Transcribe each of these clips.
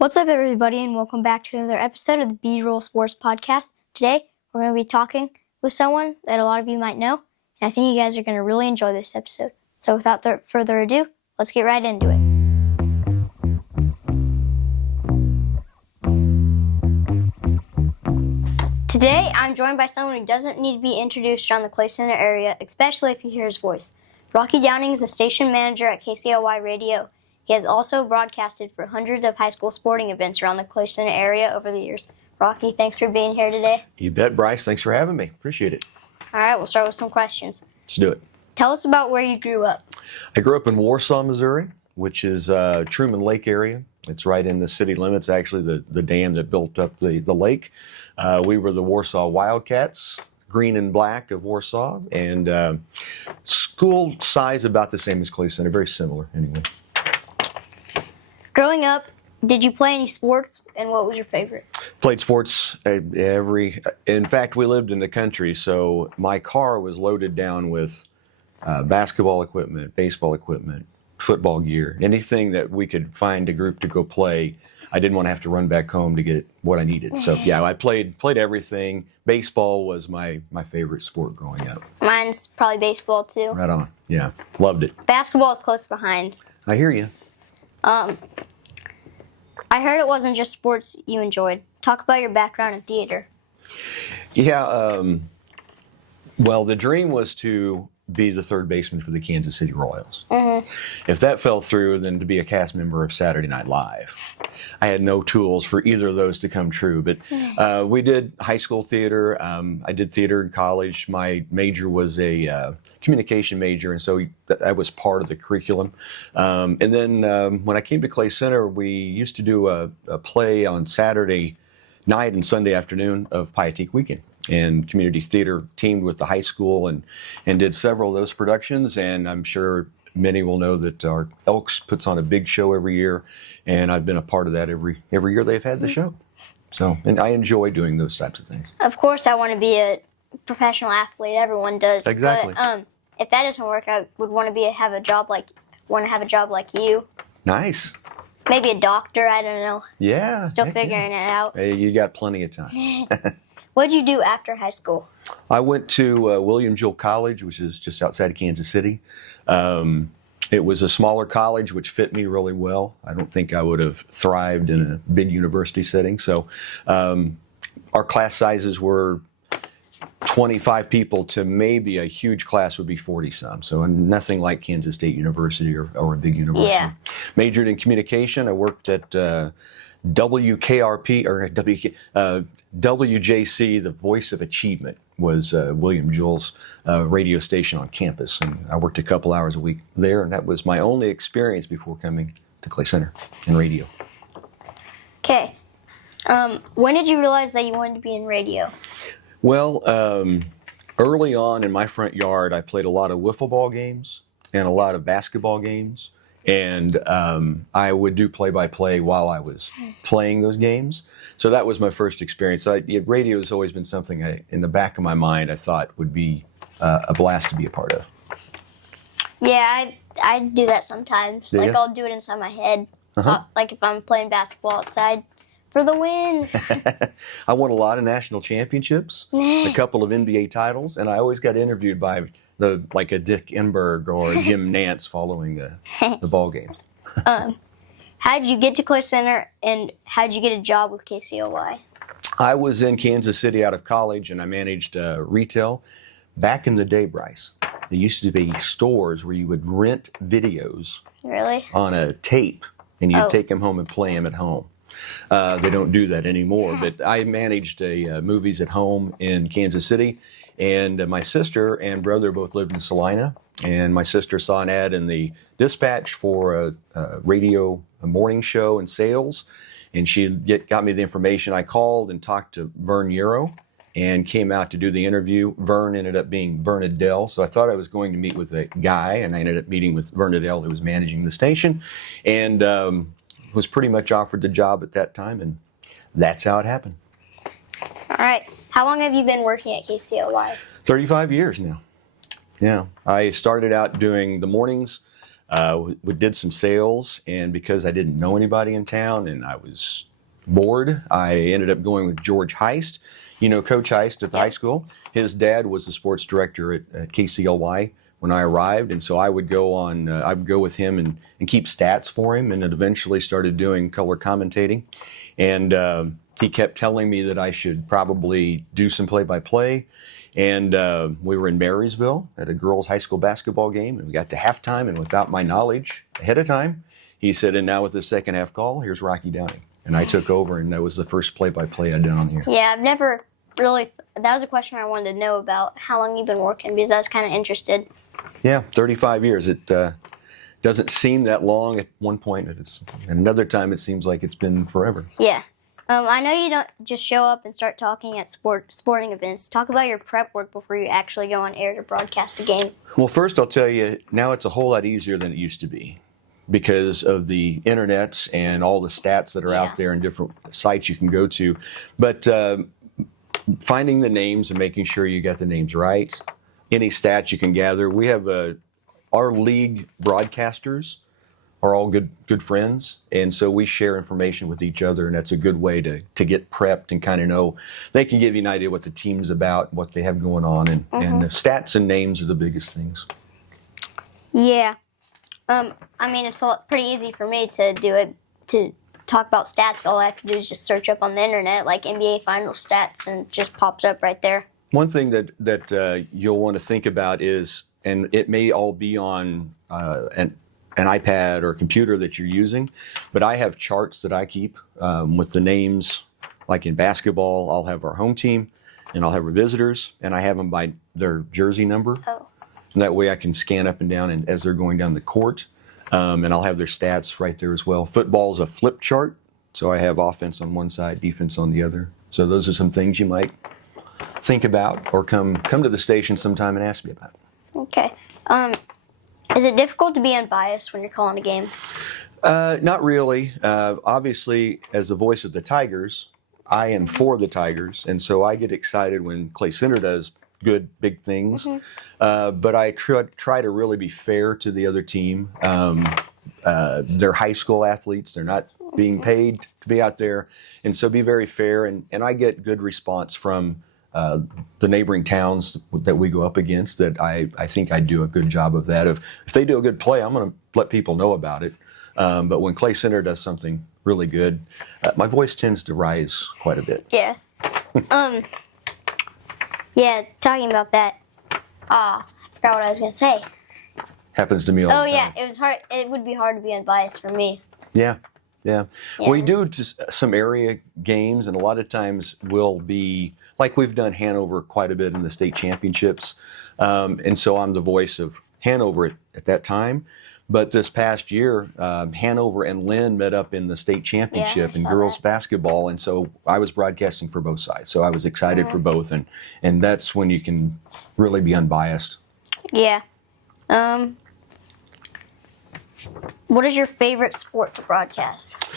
What's up, everybody, and welcome back to another episode of the B-Roll Sports Podcast. Today, we're going to be talking with someone that a lot of you might know, and I think you guys are going to really enjoy this episode. So without further ado, let's get right into it. Today, I'm joined by someone who doesn't need to be introduced around the Clay Center area, especially if you hear his voice. Rocky Downing is a station manager at KCOY Radio. He has also broadcasted for hundreds of high school sporting events around the Clay Center area over the years. Rocky, thanks for being here today. You bet, Bryce. Thanks for having me. Appreciate it. All right, we'll start with some questions. Let's do it. Tell us about where you grew up. I grew up in Warsaw, Missouri, which is Truman Lake area. It's right in the city limits, actually, the dam that built up the lake. We were the Warsaw Wildcats, green and black of Warsaw, and school size about the same as Clay Center, very similar anyway. Growing up, did you play any sports, and what was your favorite? Played sports in fact, we lived in the country, so my car was loaded down with basketball equipment, baseball equipment, football gear, anything that we could find a group to go play. I didn't want to have to run back home to get what I needed. So yeah, I played everything. Baseball was my favorite sport growing up. Mine's probably baseball too. Right on. Yeah, loved it. Basketball is close behind. I hear you. I heard it wasn't just sports you enjoyed. Talk about your background in theater. Yeah, well, the dream was to be the third baseman for the Kansas City Royals. Mm-hmm. If that fell through, then to be a cast member of Saturday Night Live. I had no tools for either of those to come true, but we did high school theater. I did theater in college. My major was a communication major, and so that was part of the curriculum. And then when I came to Clay Center, we used to do a play on Saturday night and Sunday afternoon of Pietique Weekend. And community theater teamed with the high school and did several of those productions. And I'm sure many will know that our Elks puts on a big show every year, and I've been a part of that every year they've had the show. So, and I enjoy doing those types of things. Of course, I want to be a professional athlete. Everyone does. Exactly. But if that doesn't work, I would want to have a job like you. Nice. Maybe a doctor. I don't know. Yeah. Still figuring it out. Hey, you got plenty of time. What did you do after high school? I went to Jewell College, which is just outside of Kansas City. It was a smaller college, which fit me really well. I don't think I would have thrived in a big university setting. So our class sizes were 25 people to maybe a huge class would be 40-some. So nothing like Kansas State University or a big university. Yeah. Majored in communication. I worked at WKRP or WJC, the Voice of Achievement, was William Jewell's radio station on campus. And I worked a couple hours a week there, and that was my only experience before coming to Clay Center in radio. Okay. When did you realize that you wanted to be in radio? Well, early on in my front yard, I played a lot of wiffle ball games and a lot of basketball games. And I would do play-by-play while I was playing those games. So that was my first experience. Radio has always been something in the back of my mind I thought would be a blast to be a part of. Yeah, I do that sometimes. Yeah. Like, I'll do it inside my head. Like if I'm playing basketball outside. For the win. I won a lot of national championships, a couple of NBA titles, and I always got interviewed by like a Dick Enberg or a Jim Nance following the ball games. How did you get to Clay Center, and how did you get a job with KCOY? I was in Kansas City out of college, and I managed retail. Back in the day, Bryce, there used to be stores where you would rent videos on a tape, and you'd take them home and play them at home. They don't do that anymore, but I managed movies at home in Kansas City, and my sister and brother both lived in Salina, and my sister saw an ad in the Dispatch for a radio morning show in sales, and she got me the information. I called and talked to Vern Euro and came out to do the interview. Vern ended up being Vern Adele, so I thought I was going to meet with a guy, and I ended up meeting with Vern Adele, who was managing the station, and was pretty much offered the job at that time, and that's how it happened. All right. How long have you been working at KCLY? 35 years now. Yeah. I started out doing the mornings We did some sales, and because I didn't know anybody in town and I was bored, I ended up going with George Heist. You know Coach Heist at the high school? His dad was the sports director at KCLY when I arrived, and so I would go with him and keep stats for him, and it eventually started doing color commentating. And he kept telling me that I should probably do some play-by-play. And we were in Marysville at a girls' high school basketball game, and we got to halftime, and without my knowledge ahead of time, he said, and now with the second half call, here's Rocky Downing. And I took over, and that was the first play-by-play I'd done on here. Yeah, I've never really, that was a question I wanted to know about, how long you've been working, because I was kind of interested. Yeah, 35 years. It doesn't seem that long at one point. And another time it seems like it's been forever. Yeah. I know you don't just show up and start talking at sporting events. Talk about your prep work before you actually go on air to broadcast a game. Well, first I'll tell you, now it's a whole lot easier than it used to be because of the internet and all the stats that are out there and different sites you can go to. But finding the names and making sure you get the names right, any stats you can gather. We have our league broadcasters are all good friends, and so we share information with each other, and that's a good way to get prepped and kind of know. They can give you an idea what the team's about, what they have going on, and the stats and names are the biggest things. Yeah. I mean, it's pretty easy for me to do it, to talk about stats. All I have to do is just search up on the internet, like NBA Finals stats, and it just pops up right there. One thing that you'll want to think about is, and it may all be on an iPad or computer that you're using, but I have charts that I keep with the names. Like in basketball, I'll have our home team, and I'll have our visitors, and I have them by their jersey number. Oh. And that way I can scan up and down as they're going down the court, and I'll have their stats right there as well. Football is a flip chart, so I have offense on one side, defense on the other. So those are some things you might think about, or come to the station sometime and ask me about. Okay. Is it difficult to be unbiased when you're calling a game? Not really. Obviously, as the voice of the Tigers, I am for the Tigers, and so I get excited when Clay Center does good, big things. But I try to really be fair to the other team. They're high school athletes. They're not being paid to be out there, and so be very fair. And I get good response from the neighboring towns that we go up against, that I think I do a good job of that. If they do a good play, I'm going to let people know about it. But when Clay Center does something really good, my voice tends to rise quite a bit. Yeah. Yeah, talking about that. I forgot what I was going to say. Happens to me all the time. Oh, yeah, it was hard. It would be hard to be unbiased for me. Yeah. We do just some area games, and a lot of times we'll be, like we've done Hanover quite a bit in the state championships, and so I'm the voice of Hanover at that time. But this past year, Hanover and Lynn met up in the state championship in girls basketball, and so I was broadcasting for both sides. So I was excited for both, and that's when you can really be unbiased. Yeah. What is your favorite sport to broadcast?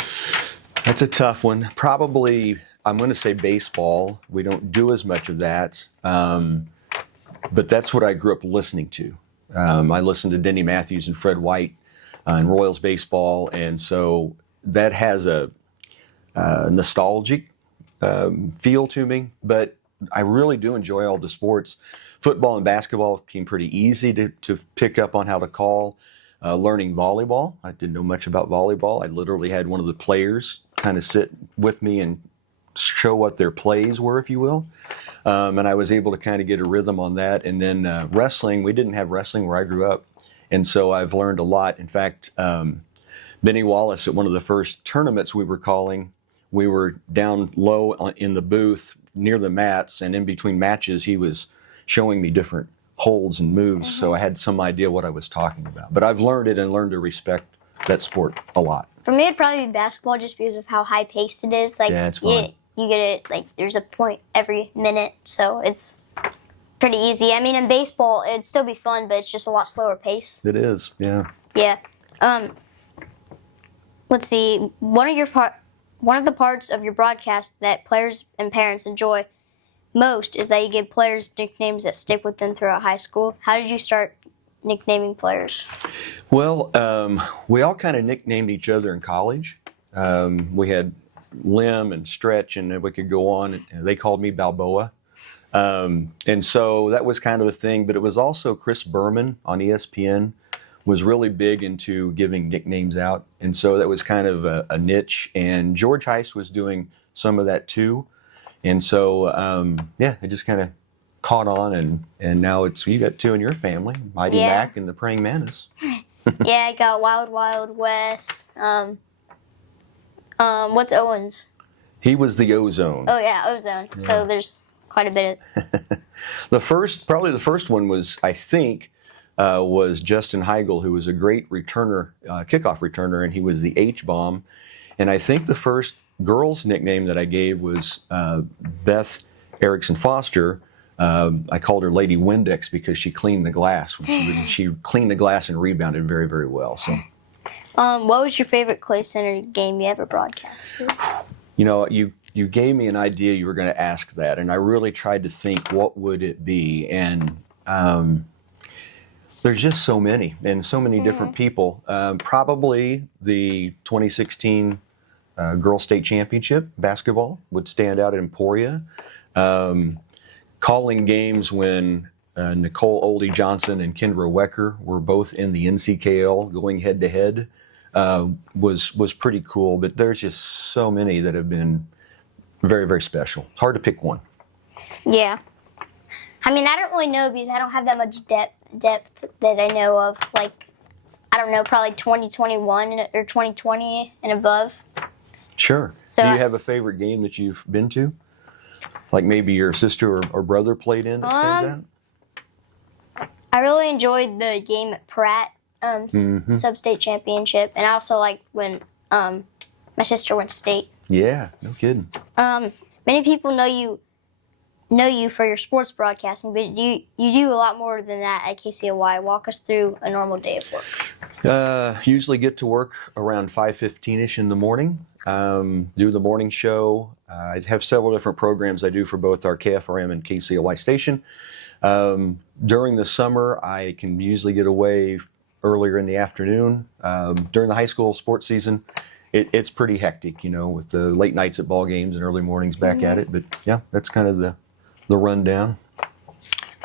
That's a tough one. Probably, I'm going to say baseball. We don't do as much of that, but that's what I grew up listening to. I listened to Denny Matthews and Fred White in Royals baseball, and so that has a nostalgic feel to me, but I really do enjoy all the sports. Football and basketball came pretty easy to pick up on how to call. Learning volleyball, I didn't know much about volleyball. I literally had one of the players kind of sit with me and show what their plays were, if you will. And I was able to kind of get a rhythm on that. And then wrestling, we didn't have wrestling where I grew up. And so I've learned a lot. In fact, Benny Wallace, at one of the first tournaments we were calling, we were down low in the booth near the mats, and in between matches, he was showing me different holds and moves, so I had some idea what I was talking about. But I've learned it and learned to respect that sport a lot. For me, it'd probably be basketball, just because of how high-paced it is. Like, yeah, it's fun. You get it, like, there's a point every minute, so it's pretty easy. I mean, in baseball, it'd still be fun, but it's just a lot slower pace. It is, yeah. Yeah. Let's see. One of the parts of your broadcast that players and parents enjoy most is that you give players nicknames that stick with them throughout high school. How did you start nicknaming players? Well, we all kind of nicknamed each other in college. We had Lim and Stretch, and we could go on. And they called me Balboa. And so that was kind of a thing. But it was also Chris Berman on ESPN was really big into giving nicknames out. And so that was kind of a niche. And George Heist was doing some of that too. And so, it just kind of caught on. And now you got two in your family, Mighty Mac and the Praying Mantis. Yeah, I got Wild Wild West. What's Owen's? He was the Ozone. Oh yeah, Ozone. Yeah. So there's quite a bit of... Probably the first one was, I think, was Justin Heigl, who was a great returner, kickoff returner, and he was the H-bomb. And I think the first girl's nickname that I gave was Beth Erickson Foster. I called her Lady Windex because she cleaned the glass. She cleaned the glass and rebounded very, very well. So, what was your favorite Clay Center game you ever broadcasted? You know, you gave me an idea you were going to ask that, and I really tried to think what would it be. And there's just so many, and so many different people. Probably the 2016 Girls State Championship basketball would stand out at Emporia. Calling games when Nicole Oldie Johnson and Kendra Wecker were both in the NCKL going head to head was pretty cool. But there's just so many that have been very, very special. Hard to pick one. Yeah. I mean, I don't really know because I don't have that much depth that I know of. Like, I don't know, probably 2021 or 2020 and above. Sure. So, do you have a favorite game that you've been to? Like maybe your sister or brother played in that stands out? I really enjoyed the game at Pratt, Sub-State Championship. And I also like when my sister went to state. Yeah, no kidding. Many people know you for your sports broadcasting, but you do a lot more than that at KCOY. Walk us through a normal day of work. Usually get to work around 5:15ish in the morning. Do the morning show. I have several different programs I do for both our KFRM and KCLY station. During the summer, I can usually get away earlier in the afternoon. During the high school sports season, it's pretty hectic, with the late nights at ball games and early mornings back at it. But yeah, that's kind of the rundown.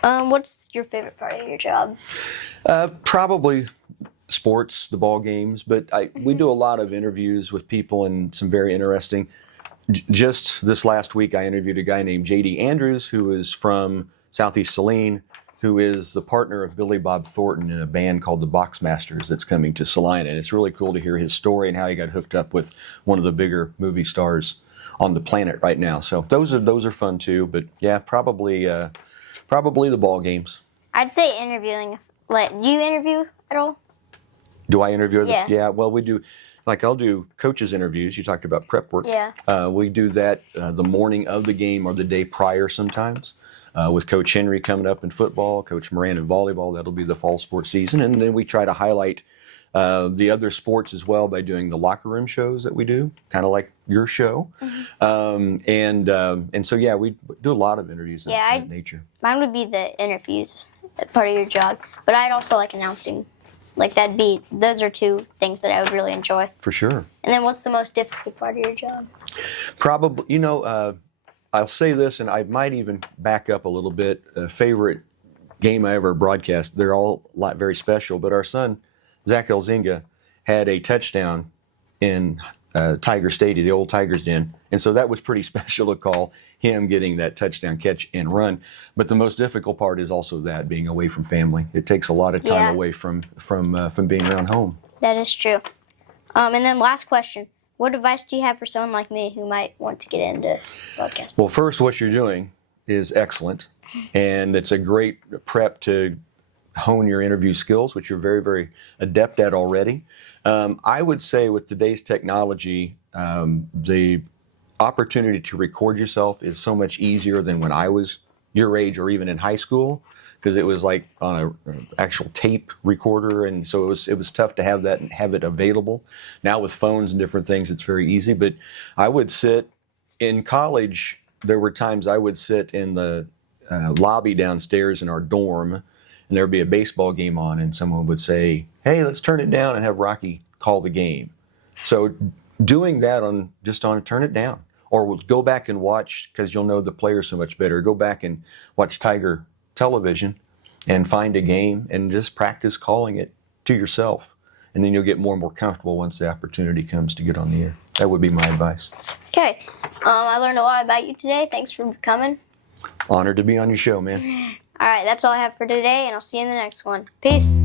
What's your favorite part of your job? Probably sports, the ball games, but we do a lot of interviews with people and some very interesting. Just this last week, I interviewed a guy named J.D. Andrews, who is from Southeast Saline, who is the partner of Billy Bob Thornton in a band called the Boxmasters that's coming to Salina. And it's really cool to hear his story and how he got hooked up with one of the bigger movie stars on the planet right now. So those are fun too. But yeah, probably the ball games. I'd say interviewing. Do you interview at all? Do I interview? Yeah. Yeah. Well, we do. Like I'll do coaches interviews. You talked about prep work. Yeah. We do that the morning of the game or the day prior sometimes. With Coach Henry coming up in football, Coach Moran in volleyball. That'll be the fall sports season, and then we try to highlight the other sports as well by doing the locker room shows that we do, kind of like your show. And so yeah, we do a lot of interviews in that nature. Mine would be the interviews, part of your job, but I'd also like announcing. Like those are two things that I would really enjoy. For sure. And then what's the most difficult part of your job? Probably, I'll say this, and I might even back up a little bit. Favorite game I ever broadcast, they're all very special, but our son, Zach Elzinga, had a touchdown in Tiger Stadium, the old Tigers Den. And so that was pretty special to call him getting that touchdown catch and run. But the most difficult part is also that, being away from family. It takes a lot of time away from being around home. That is true. And then last question. What advice do you have for someone like me who might want to get into broadcasting? Well, first, what you're doing is excellent. And it's a great prep to hone your interview skills, which you're very, very adept at already. I would say with today's technology, the opportunity to record yourself is so much easier than when I was your age or even in high school, because it was like on an actual tape recorder, and so it was tough to have that and have it available. Now with phones and different things, it's very easy. But I would sit in college. There were times I would sit in the lobby downstairs in our dorm and there would be a baseball game on, and someone would say, "Hey, let's turn it down and have Rocky call the game." So doing that on turn it down, or we'll go back and watch, because you'll know the players so much better. Go back and watch Tiger television and find a game and just practice calling it to yourself. And then you'll get more and more comfortable once the opportunity comes to get on the air. That would be my advice. Okay. I learned a lot about you today. Thanks for coming. Honored to be on your show, man. All right, that's all I have for today, and I'll see you in the next one. Peace.